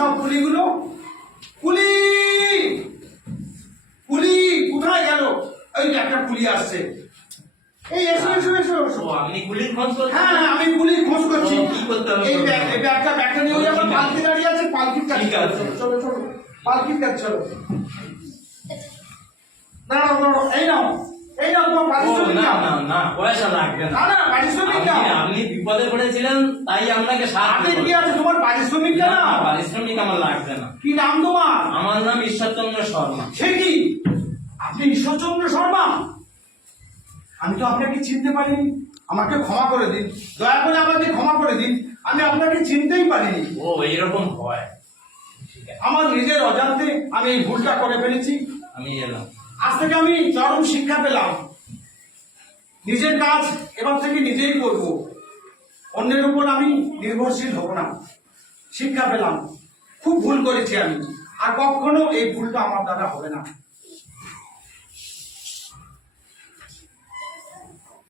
সব কুলিগুলো? কুলি! কুলি কোথায় গেল? এই একটা কুলি আসছে। এই এসো এসো এসো এসো। খোঁজ হ্যাঁ, হ্যাঁ আমি খোঁজ করছি। কি করতে হবে? এই নিয়ে যাব পালকি আছে। চলো চলো পালকির কাছে চলো। না না এই নাও এই নাও তোমার পারিশ্রমিক না না না পয়সা লাগবে না। না পারিশ্রমিক না বিপদে পড়েছিলেন তাই আপনাকে কি আছে তোমার পারিশ্রমিকটা না পারিশ্রমিক আমার লাগবে না। কি নাম তোমার? আমার নাম ঈশ্বরচন্দ্র শর্মা। সে কি? আপনি ঈশ্বরচন্দ্র শর্মা? আমি তো আপনাকে চিনতে পারিনি। আমাকে ক্ষমা করে দিন। দয়া করে আমাকে ক্ষমা করে দিন। আমি আপনাকে চিনতেই পারিনি। ও এইরকম হয়। আমার নিজের অজান্তে আমি এই ভুলটা করে ফেলেছি। আমি এলাম। আজ থেকে আমি চরম শিক্ষা পেলাম। নিজের কাজ এবার থেকে নিজেই করব। অন্যের উপর আমি নির্ভরশীল হব না। শিক্ষা পেলাম। খুব ভুল করেছি আমি। আর কখনো এই ভুলটা আমার দ্বারা হবে না।